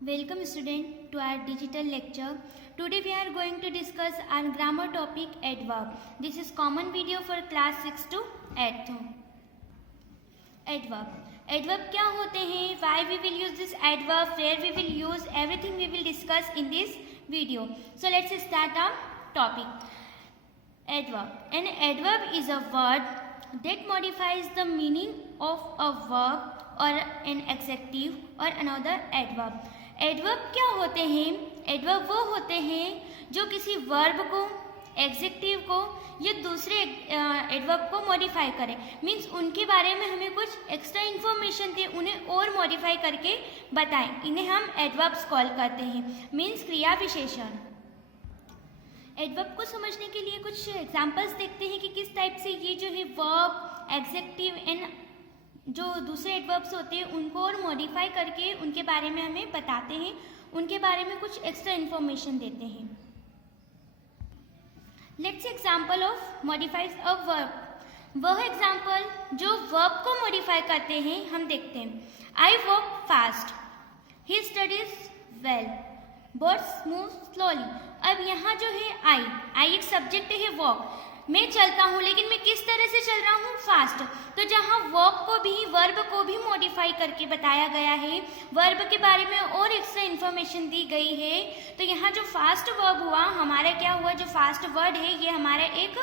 Welcome student to our digital lecture. Today we are going to discuss our grammar topic adverb. This is common video for class 6 to 8th. Adverb. Adverb क्या होते हैं? Why we will use this adverb? Where we will use? Everything we will discuss in this video. So let's start our topic. Adverb. An adverb is a word that modifies the meaning of a verb or an adjective or another adverb. Adverb क्या होते हैं? Adverb वो होते हैं जो किसी verb को, adjective को या दूसरे एडवर्ब को मॉडिफाई करें। मीन्स उनके बारे में हमें कुछ एक्स्ट्रा इन्फॉर्मेशन दे, उन्हें और मॉडिफाई करके बताएं। इन्हें हम एडवर्ब्स कॉल करते हैं। मीन्स क्रिया विशेषण। एडवर्ब को समझने के लिए कुछ एग्जांपल्स देखते हैं कि किस टाइप से ये जो है वर्ब, एडजेक्टिव एंड जो दूसरे एडवर्ब्स होते हैं उनको और मॉडिफाई करके उनके बारे में हमें बताते हैं, उनके बारे में कुछ एक्स्ट्रा इन्फॉर्मेशन देते हैं। Let's see example of modifies a verb. वह एग्जांपल जो वर्ब को मॉडिफाई करते हैं हम देखते हैं। I walk fast, he studies well, birds move slowly. अब यहाँ जो है आई एक सब्जेक्ट है वॉक। मैं चलता हूँ, लेकिन मैं किस तरह से चल रहा हूँ? फास्ट। तो जहाँ वॉक को भी, वर्ब को भी मॉडिफाई करके बताया गया है, वर्ब के बारे में और एक्स्ट्रा इन्फॉर्मेशन दी गई है, तो यहाँ जो फास्ट वर्ब हुआ हमारा क्या हुआ? जो फास्ट वर्ड है ये हमारा एक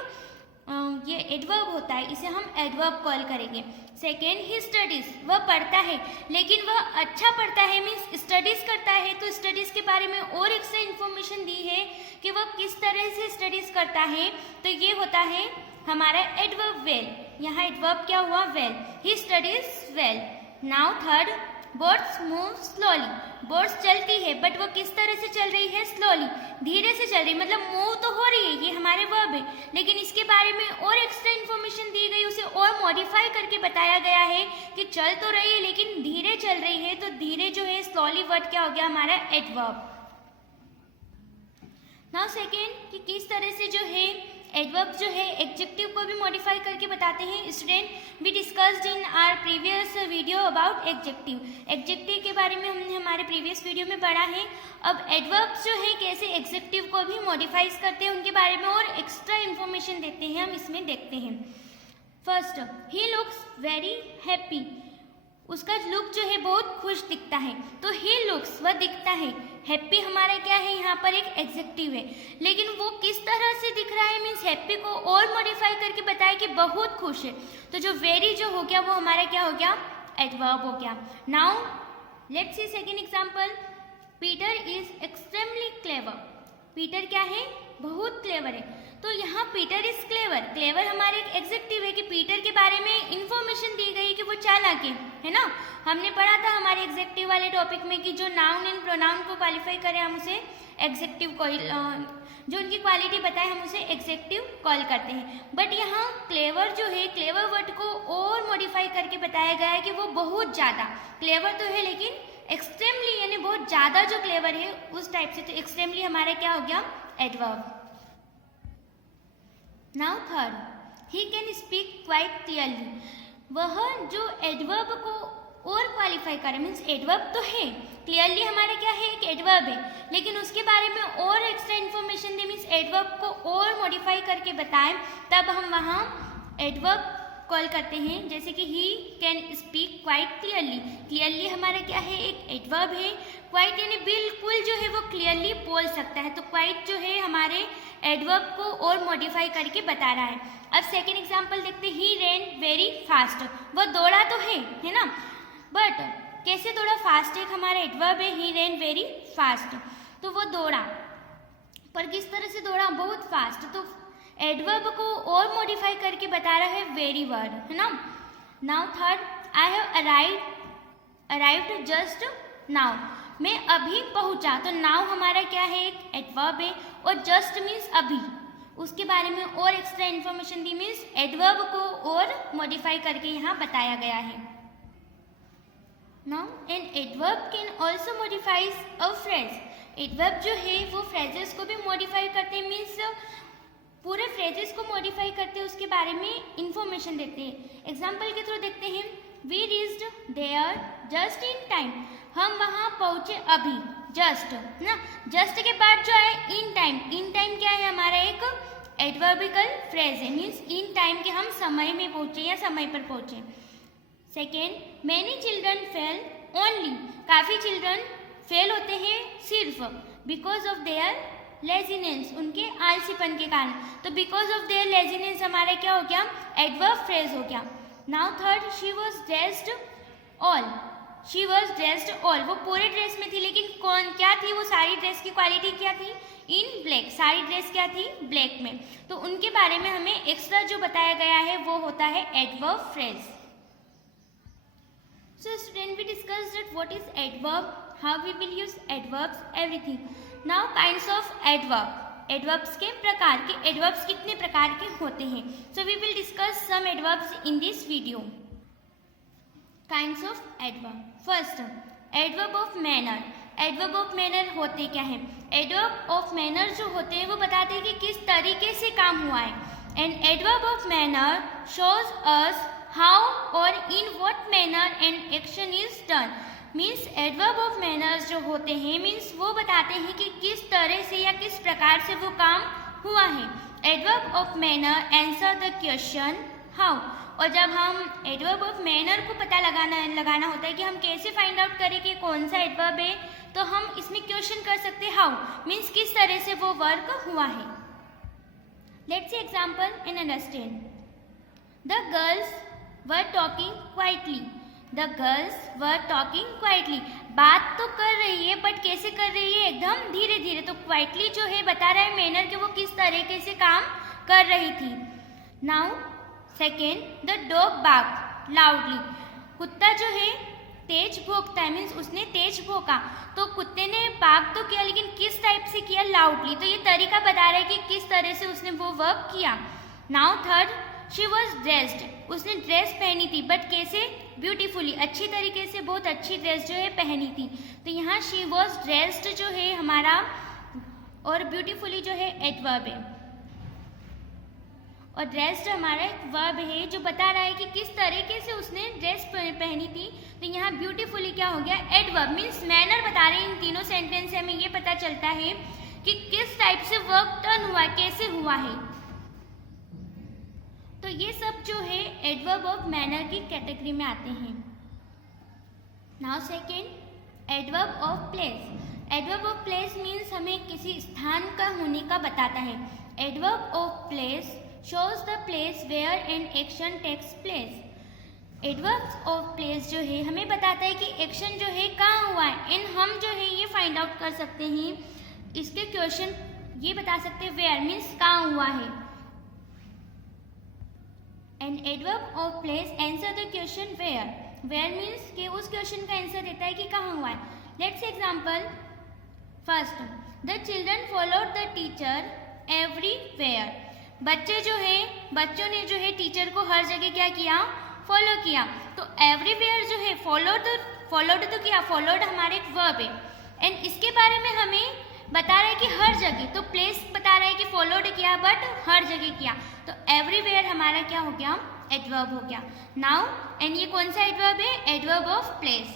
ये एडवर्ब होता है, इसे हम एडवर्ब कॉल करेंगे। सेकेंड, ही स्टडीज, वह पढ़ता है, लेकिन वह अच्छा पढ़ता है, मीन्स स्टडीज करता है। तो स्टडीज के बारे में और एक्स्ट्रा इन्फॉर्मेशन दी है कि वह किस तरह से स्टडीज करता है, तो ये होता है हमारा एडवर्ब वेल। यहाँ एडवर्ब क्या हुआ? Well. He studies well. Now third, birds move slowly, birds चलती है बट वो किस तरह से चल रही है? स्लोली, धीरे से चल रही है। मतलब मूव तो हो रही है, ये हमारे वर्ब है, लेकिन इसके बारे में और एक्स्ट्रा इन्फॉर्मेशन दी गई, उसे और मॉडिफाई करके बताया गया है कि चल तो रही है लेकिन धीरे चल रही है। तो धीरे जो है स्लोली वर्ड क्या हो गया? हमारा एडवर्ब। नाउ सेकेंड, कि किस तरह से जो है एडवर्ब जो है एडजेक्टिव को भी मॉडिफाई करके बताते हैं। Student, we discussed in our previous video about adjective. Adjective के बारे में हमने हमारे प्रीवियस वीडियो में पढ़ा है। अब एडवर्ब जो है कैसे एडजेक्टिव को भी मॉडिफाइज करते हैं, उनके बारे में और एक्स्ट्रा इन्फॉर्मेशन देते हैं, हम इसमें देखते हैं। First, he looks very happy, उसका लुक जो है बहुत खुश दिखता है। तो ही लुक्स, वह दिखता है। हैप्पी हमारा क्या है? यहाँ पर एक एडजेक्टिव है, लेकिन वो किस तरह से दिख रहा है? मीन्स हैप्पी को और मॉडिफाई करके बताया कि बहुत खुश है। तो जो वेरी जो हो गया वो हमारा क्या हो गया? एडवर्ब हो गया। Now let's see second example. Peter is extremely clever, Peter क्या है? बहुत क्लेवर है। तो यहाँ पीटर इज क्लेवर, क्लेवर हमारे एक एडजेक्टिव है कि पीटर के बारे में इंफॉर्मेशन दी गई कि वो चालाक है ना। हमने पढ़ा था हमारे एडजेक्टिव वाले टॉपिक में कि जो नाउन एंड प्रोनाउन को क्वालिफाई करें हम उसे एडजेक्टिव कॉल, जो उनकी क्वालिटी बताए हम उसे एडजेक्टिव कॉल करते हैं। बट यहाँ क्लेवर जो है, क्लेवर वर्ड को और मॉडिफाई करके बताया गया है कि वो बहुत ज़्यादा क्लेवर तो है, लेकिन एक्सट्रीमली यानी बहुत ज़्यादा जो क्लेवर है उस टाइप से। तो एक्सट्रीमली हमारा क्या हो गया? Adverb. Now third, he can speak quite clearly, वह जो एडवर्ब को और क्वालिफाई करे, मीन्स एडवर्ब तो है, क्लियरली हमारा क्या है? एक एडवर्ब है, लेकिन उसके बारे में और एक्स्ट्रा इन्फॉर्मेशन दे, मीन्स एडवर्ब को और मॉडिफाई करके बताएं, तब हम वहाँ एडवर्ब कॉल करते हैं। जैसे कि he can speak quite clearly, clearly हमारा क्या है? एक एडवर्ब है। क्वाइट यानी बिल्कुल जो है वो क्लियरली बोल सकता है। तो क्वाइट जो है हमारे एडवर्ब को और मॉडिफाई करके बता रहा है। अब सेकेंड एग्जाम्पल देखते हैं। ही रैन वेरी फास्ट, वह दौड़ा तो है ना, बट कैसे दौड़ा? फास्ट एक हमारा एडवर्ब है। ही रैन वेरी फास्ट, तो वो दौड़ा, पर किस तरह से दौड़ा? बहुत फास्ट। तो एडवर्ब को और मॉडिफाई करके बता रहा है वेरी वर्ड, है ना। Now third, I have arrived just now, मैं अभी पहुंचा। तो नाउ हमारा क्या है? एक एडवर्ब है, और जस्ट मीन्स अभी, उसके बारे में और एक्स्ट्रा इन्फॉर्मेशन दी, मीन्स एडवर्ब को और मॉडिफाई करके यहाँ बताया गया है। Now an adverb can also modifies a phrase, adverb जो है वो फ्रेजेस को भी मॉडिफाई करते हैं, मीन्स पूरे फ्रेजेस को मॉडिफाई करते हैं, उसके बारे में इंफॉर्मेशन देते हैं। एग्जाम्पल के थ्रू देखते हैं। We reached there just in time, हम वहाँ पहुँचे अभी, जस्ट ना। जस्ट के बाद जो है इन टाइम, इन टाइम क्या है हमारा एक एडवर्बिकल फ्रेज है, मीन्स इन टाइम के हम समय में पहुँचे या समय पर पहुँचे। Second, many children fail only, काफ़ी चिल्ड्रन फेल होते हैं सिर्फ बिकॉज ऑफ देयर लेजीनेस, उनके आलसीपन के कारण। तो बिकॉज ऑफ देयर लेजीनेस हमारा क्या हो गया, एडवर्ब फ्रेज हो गया। Now third, she was dressed all, she was dressed all, वो पूरे ड्रेस में थी, लेकिन कौन क्या थी वो सारी ड्रेस की क्वालिटी क्या थी, इन ब्लैक, सारी ड्रेस क्या थी, ब्लैक में। तो उनके बारे में हमें एक्स्ट्रा जो बताया गया है वो होता है adverb phrase. So student, we discussed that what is adverb, how we will use adverbs, everything. Now kinds of adverb, adverbs के प्रकार के, adverbs कितने प्रकार के होते हैं, so we will discuss some adverbs in this video. Kinds of adverb. First, adverb of manner. adverb of manner होते क्या हैं, adverb of manner जो होते हैं वो बताते हैं कि किस तरीके से काम हुआ है। and adverb of manner shows us how or in what manner an action is done, means adverb of manners जो होते हैं means वो बताते हैं कि किस तरह से या किस प्रकार से वो काम हुआ है। adverb of manner answer the question how, और जब हम adverb of manner को पता लगाना होता है कि हम कैसे फाइंड आउट करें कि कौन सा adverb है, तो हम इसमें क्वेश्चन कर सकते हैं how, means किस तरह से वो वर्क हुआ है। let's see example and understand. The girls were talking quietly, the girls were talking quietly, बात तो कर रही है बट कैसे कर रही है, एकदम धीरे धीरे। तो क्वाइटली जो है बता रहा है मैनर कि वो किस तरीके से काम कर रही थी। Now second, the dog barked loudly, कुत्ता जो है तेज भौंकता है, मीन्स उसने तेज भौंका। तो कुत्ते ने बार्क तो किया लेकिन किस टाइप से किया, लाउडली। तो ये तरीका बता रहा है कि किस तरह से उसने वो वर्क किया। Now third, she was dressed, उसने ड्रेस पहनी थी बट कैसे, ब्यूटीफुली, अच्छी तरीके से, बहुत अच्छी ड्रेस जो है पहनी थी। तो यहाँ शी वॉज ड्रेस्ड जो है हमारा और ब्यूटीफुली जो है एडवर्ब है, और ड्रेस्ड हमारा एक वर्ब है जो बता रहा है कि किस तरीके से उसने ड्रेस पहनी थी। तो यहाँ ब्यूटीफुली क्या हो गया, एडवर्ब, मीन्स मैनर बता रहे हैं। इन तीनों सेंटेंस से हमें ये पता चलता है कि किस टाइप से वर्क टर्न हुआ, कैसे हुआ है। तो ये सब जो है एडवर्ब ऑफ मैनर की कैटेगरी में आते हैं। Now second, adverb of place. Adverb of place means हमें किसी स्थान का होने का बताता है। Adverb of place shows the place where an action takes place. Adverb of place जो है हमें बताता है कि एक्शन जो है कहाँ हुआ है, एंड हम जो है ये फाइंड आउट कर सकते हैं, इसके क्वेश्चन ये बता सकते हैं वेयर मीन्स कहाँ हुआ है। And adverb of place answer the question where, where means कि उस क्वेश्चन का आंसर देता है कि कहाँ हुआ है। Let's example. First, the children followed the teacher everywhere, बच्चे जो है, बच्चों ने जो है टीचर को हर जगह क्या किया, फॉलो किया। तो एवरीवेयर जो है फॉलोड तो किया, फॉलोड हमारे एक वर्ब है, एंड इसके बारे में हमें बता रहा है कि हर जगह, तो प्लेस बता रहा है कि फॉलोड किया बट हर जगह किया। तो एवरीवेयर हमारा क्या हो गया, एडवर्ब हो गया। नाउ एंड ये कौन सा एडवर्ब है, adverb of place.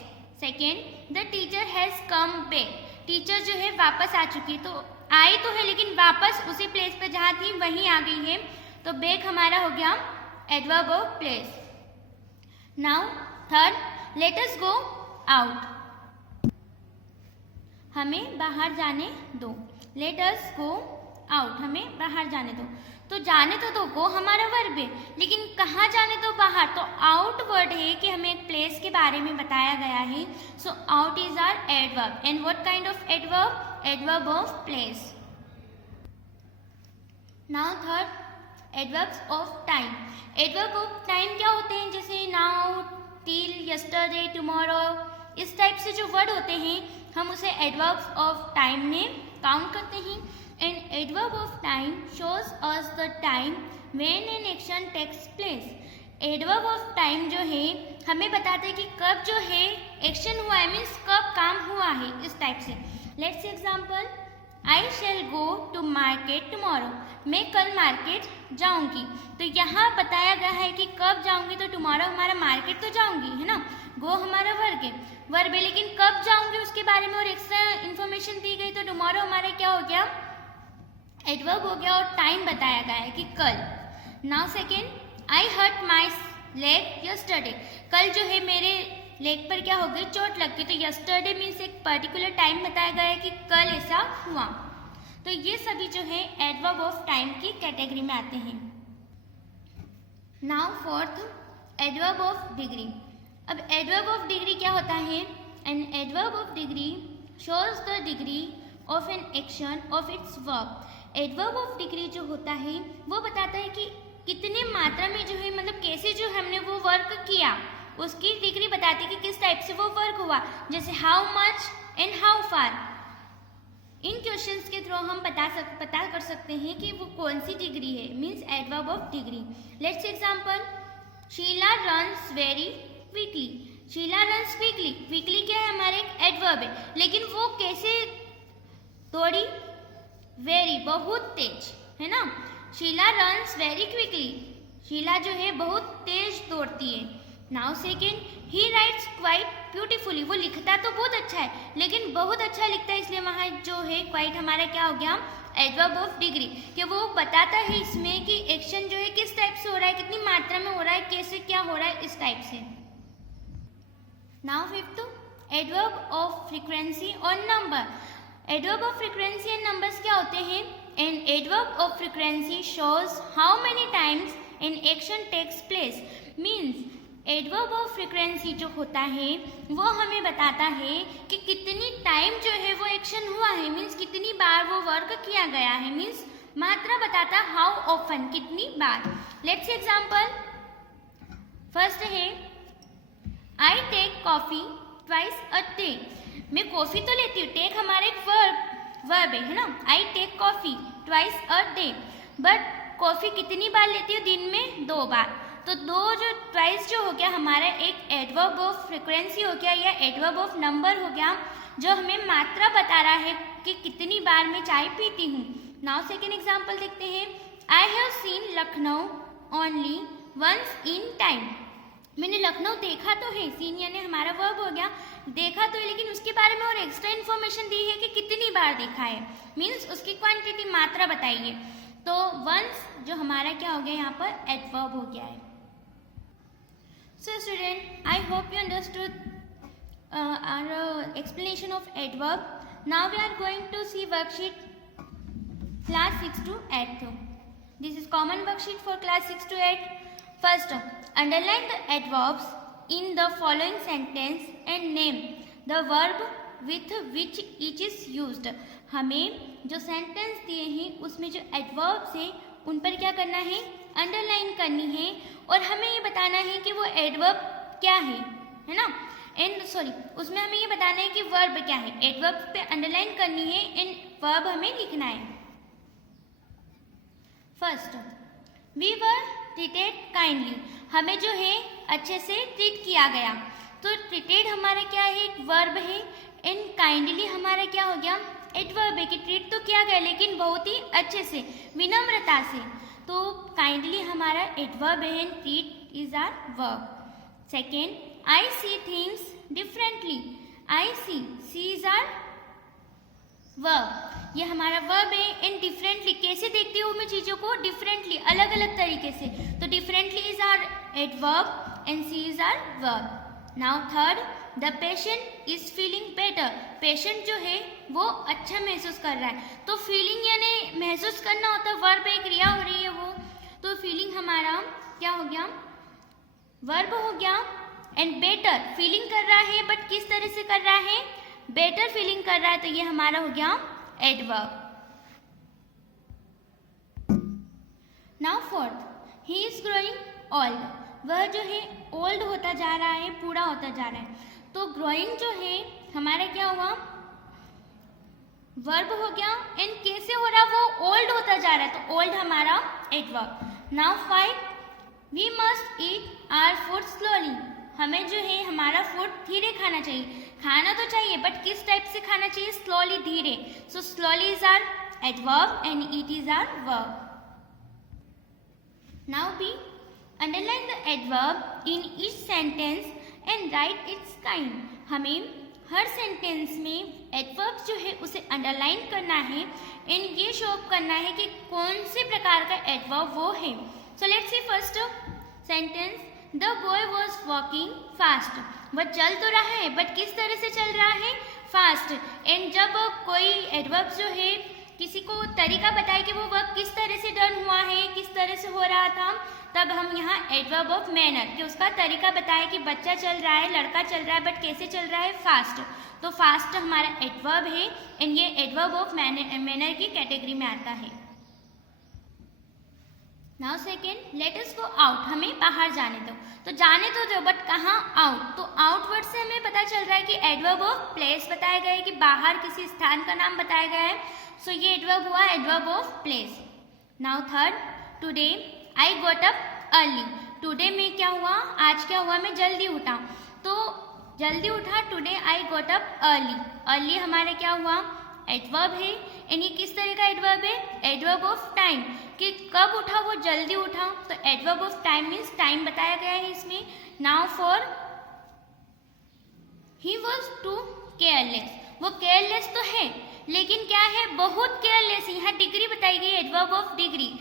Second, the teacher has come back, teacher जो है वापस आ चुकी, तो आई तो है लेकिन वापस उसी प्लेस पे जहाँ थी वहीं आ गई है। तो बैक हमारा हो गया adverb of place. Now third, let us go out, हमें बाहर जाने दो। लेट अस गो आउट, हमें बाहर जाने दो। तो जाने तो दो, गो हमारा वर्ब है, लेकिन कहाँ जाने दो, बाहर। तो आउट वर्ड है कि हमें एक प्लेस के बारे में बताया गया है। So out is our adverb. And what kind of adverb, adverb of place. Now third, adverbs of time. Adverb of time क्या होते हैं, जैसे नाउ, टिल, यस्टरडे, टुमारो, इस टाइप से जो वर्ड होते हैं हम उसे एडवर्ब्स ऑफ टाइम में काउंट करते हैं। And adverb of time shows us the time when an action takes place. Adverb of time जो है हमें बताते हैं कि कब जो है एक्शन हुआ है, मीन्स कब काम हुआ है, इस टाइप से। Let's see example. I shall go to market tomorrow, मैं कल मार्केट जाऊंगी। तो यहाँ बताया गया है कि कब जाऊंगी, तो टुमारो हमारा मार्केट तो जाऊंगी है ना, गो हमारा वर्ब है, लेकिन कब जाऊंगी उसके बारे में और एक्स्ट्रा इन्फॉर्मेशन दी गई। तो टुमारो हमारा क्या हो गया, एडवर्ब हो गया और टाइम बताया गया है कि कल। Now second, I hurt my leg yesterday, कल जो है मेरे लेग पर क्या हो गई, चोट लग गई। तो यस्टरडे मीन्स एक पर्टिकुलर टाइम बताया गया है कि कल ऐसा हुआ। तो ये सभी जो है एडवर्ब ऑफ टाइम की कैटेगरी में आते हैं। Now fourth, adverb of degree. अब एडवर्ब ऑफ डिग्री क्या होता है, N adverb of degree shows the degree of an action of its verb. Adverb of degree जो होता है वो बताता है कि कितने मात्रा में जो है, मतलब कैसे जो हमने वो वर्क किया, उसकी डिग्री बताती है कि किस टाइप से वो वर्क हुआ। जैसे how much and how far, in questions के थ्रू हम पता कर सकते हैं कि वो कौन सी डिग्री है, means adverb of degree. Let's example, Sheela runs very quickly, Sheela runs quickly, quickly क्या है, हमारा एक एडवर्ब है, लेकिन वो कैसे दौड़ी, वेरी बहुत तेज है ना, Sheela runs very quickly, Sheela जो है बहुत तेज दौड़ती है। Now second, he writes quite beautifully, वो लिखता तो बहुत अच्छा है लेकिन बहुत अच्छा लिखता है, इसलिए वहाँ जो है क्वाइट हमारा क्या हो गया, एडवर्ब ऑफ डिग्री, कि वो बताता है इसमें कि एक्शन जो है किस टाइप से हो रहा है, कितनी मात्रा में हो रहा है, कैसे क्या हो रहा है, इस टाइप से। Now fifth, adverb of frequency और number. Adverb of frequency and numbers क्या होते हैं, an adverb of frequency shows how many times an action takes place, means adverb of frequency जो होता है वो हमें बताता है कि कितनी टाइम जो है वो एक्शन हुआ है, मीन्स कितनी बार वो वर्क किया गया है, मीन्स मात्रा बताता हाउ ऑफन, कितनी बार। लेट्स एग्जांपल, फर्स्ट है I take coffee twice a day, मैं कॉफी तो लेती हूँ, टेक हमारा एक वर्ब है ना, I take coffee twice a day, but coffee कितनी बार लेती हूँ, दिन में 2 बार। तो दो जो ट्वाइस जो हो गया हमारा एक एडवर्ब ऑफ फ्रीक्वेंसी हो गया या एडवर्ब ऑफ नंबर हो गया, जो हमें मात्रा बता रहा है कि कितनी बार मैं चाय पीती हूँ। नाउ सेकेंड एग्जांपल देखते हैं, I have seen Lucknow only once in time, मैंने लखनऊ देखा तो है, सीन यानी हमारा वर्ब हो गया, देखा तो है, लेकिन उसके बारे में और एक्स्ट्रा इन्फॉर्मेशन दी है कि कितनी बार देखा है, मीन्स उसकी क्वांटिटी मात्रा बताइए। तो वंस जो हमारा क्या हो गया यहाँ पर एडवर्ब हो गया है। So student, I hope you understood our explanation of adverb. Now we are going to see worksheet class 6 to 8. This is common worksheet for class 6 to 8. First, underline the adverbs in the following sentence and name the verb with which each is used. हमें जो sentence दिए हैं उसमें जो adverbs है उन पर क्या करना है, अंडरलाइन करनी है और हमें ये बताना है कि वो एडवर्ब क्या है ना, उसमें हमें ये बताना है कि वर्ब क्या है, एडवर्ब पे अंडरलाइन करनी है एंड वर्ब हमें लिखना है। First, we were treated kindly, हमें जो है अच्छे से ट्रीट किया गया। तो ट्रीटेड हमारा क्या है, एक वर्ब है एंड काइंडली हमारा क्या हो गया, एडवर्ब है कि ट्रीट तो किया गया लेकिन बहुत ही अच्छे से, विनम्रता से। तो काइंडली हमारा एडवर्ब है and treat is our verb. Second, I see things differently, I see is our verb, ये हमारा वर्ब है एंड डिफरेंटली, कैसे देखती हूँ मैं चीज़ों को, डिफरेंटली, अलग अलग तरीके से। तो differently is our adverb and see is our verb. Now third, the patient is feeling better, patient जो है वो अच्छा महसूस कर रहा है। तो फीलिंग यानी महसूस करना होता है, वर्ब एक क्रिया हो रही है वो, तो फीलिंग हमारा क्या हो गया, वर्ब हो गया। एंड बेटर, फीलिंग कर रहा है बट किस तरह से कर रहा है, बेटर फीलिंग कर रहा है, तो ये हमारा हो गया adverb. Now fourth, he is growing old, वह जो है ओल्ड होता जा रहा है, बूढ़ा होता जा रहा है। तो ग्रोइंग जो है हमारा क्या हुआ, वर्ब हो गया एंड कैसे हो रहा, वो ओल्ड होता जा रहा है, तो ओल्ड हमारा adverb. Now 5, we must eat our food slowly, हमें जो है हमारा फूड धीरे खाना चाहिए। खाना तो चाहिए बट किस टाइप से खाना चाहिए, स्लोली, धीरे। So slowly is our adverb and eat is our verb. Now be underline the adverb in each sentence and write its kind. हमें हर सेंटेंस में एडवर्ब जो है उसे अंडरलाइन करना है एंड ये शो अप करना है कि कौन से प्रकार का एडवर्ब वो है। So let's see first sentence, the boy was walking fast. वह चल तो रहा है बट किस तरह से चल रहा है, फास्ट। एंड जब कोई एडवर्ब जो है किसी को तरीका बताए कि वो वर्क किस तरह से डन हुआ है, किस तरह से हो रहा था, तब हम यहाँ एडवर्ब ऑफ मैनर कि उसका तरीका बताए कि बच्चा चल रहा है, लड़का चल रहा है बट कैसे चल रहा है, फास्ट। तो फास्ट हमारा एडवर्ब है एंड ये एडवर्ब ऑफ मैनर की कैटेगरी में आता है। Now second, let us go out. हमें बाहर जाने दो। तो जाने तो दो बट कहाँ, आउट। तो आउटवर्ड से हमें पता चल रहा है कि एडवर्ब ऑफ प्लेस बताया गया है कि बाहर किसी स्थान का नाम बताया गया है। सो ये एडवर्ब हुआ adverb of place. Now third, today I got up early. Today में क्या हुआ, आज क्या हुआ, मैं जल्दी उठा। तो जल्दी उठा, today I got up early. Early हमारे क्या हुआ, एडवर्ब है एंड ये किस तरह का एडवर्ब है, एडवर्ब ऑफ टाइम कि कब उठा, वो जल्दी उठा। तो adverb of time means time बताया गया है इसमें। Now four he was too careless. वो केयरलेस तो है लेकिन क्या है, बहुत केयरलेस। यहाँ डिग्री बताई गई, एडवर्ब ऑफ डिग्री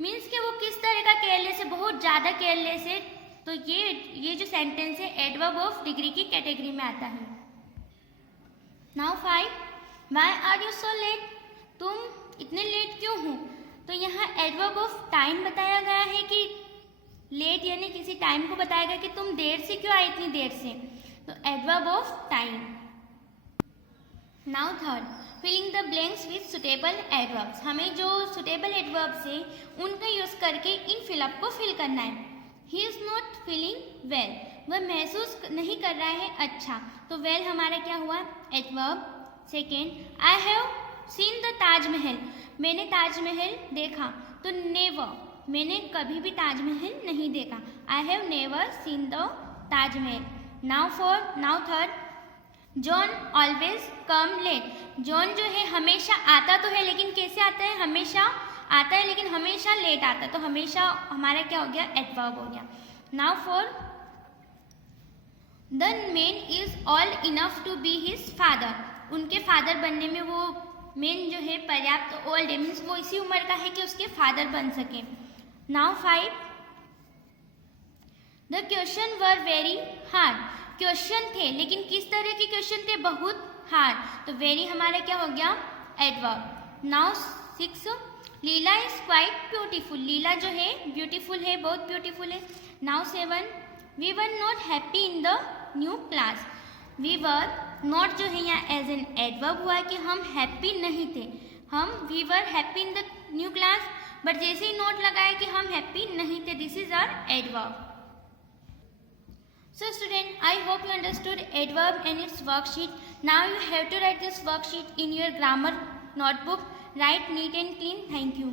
मीन्स कि वो किस तरह का केयरलेस है, बहुत ज़्यादा केयरलेस है। तो ये जो सेंटेंस है एडवर्ब ऑफ डिग्री की कैटेगरी में आता है। Now 5, why are you so late. तुम इतने लेट क्यों हो। तो यहाँ एडवर्ब ऑफ टाइम बताया गया है कि लेट यानी किसी टाइम को बताया गया कि तुम देर से क्यों आए, इतनी देर से। तो adverb of time. Now third, filling the blanks with suitable adverbs. हमें जो सुटेबल एडवर्ब्स है उनका यूज करके इन फिलअप को फिल करना है। He is not feeling well. वह महसूस नहीं कर रहा है अच्छा। तो वेल हमारा क्या हुआ, adverb. Second, I have scene the Taj Mahal. मैंने ताजमहल देखा। तो नेवर, मैंने कभी भी ताजमहल नहीं देखा। I have never seen the Taj Mahal. Now third, John always come late. John जो है हमेशा आता तो है लेकिन कैसे आता है, हमेशा आता है लेकिन हमेशा लेट आता है। तो हमेशा हमारा क्या हो गया, एडवर्ब हो गया। Now four the man is all enough to be his father. उनके फादर बनने में वो मैन जो है पर्याप्त ओल्ड है मीन्स वो इसी उम्र का है कि उसके फादर बन सके। Now 5, the question were very hard. Question थे लेकिन किस तरह के क्वेश्चन थे, बहुत हार्ड। तो वेरी हमारा क्या हो गया, adverb. Now 6, Leela is quite beautiful. Leela जो है ब्यूटीफुल है, बहुत ब्यूटीफुल है। Now 7, we were not happy in the new class. We were not जो है यहाँ एज एन एडवर्ब हुआ कि हम हैप्पी नहीं थे। We were happy in the new class but जैसे ही नोट लगाया कि हम हैप्पी नहीं थे, this is our adverb. So student, I hope you understood adverb and its worksheet. Now you have to write this worksheet in your grammar notebook. Write neat and clean. Thank you.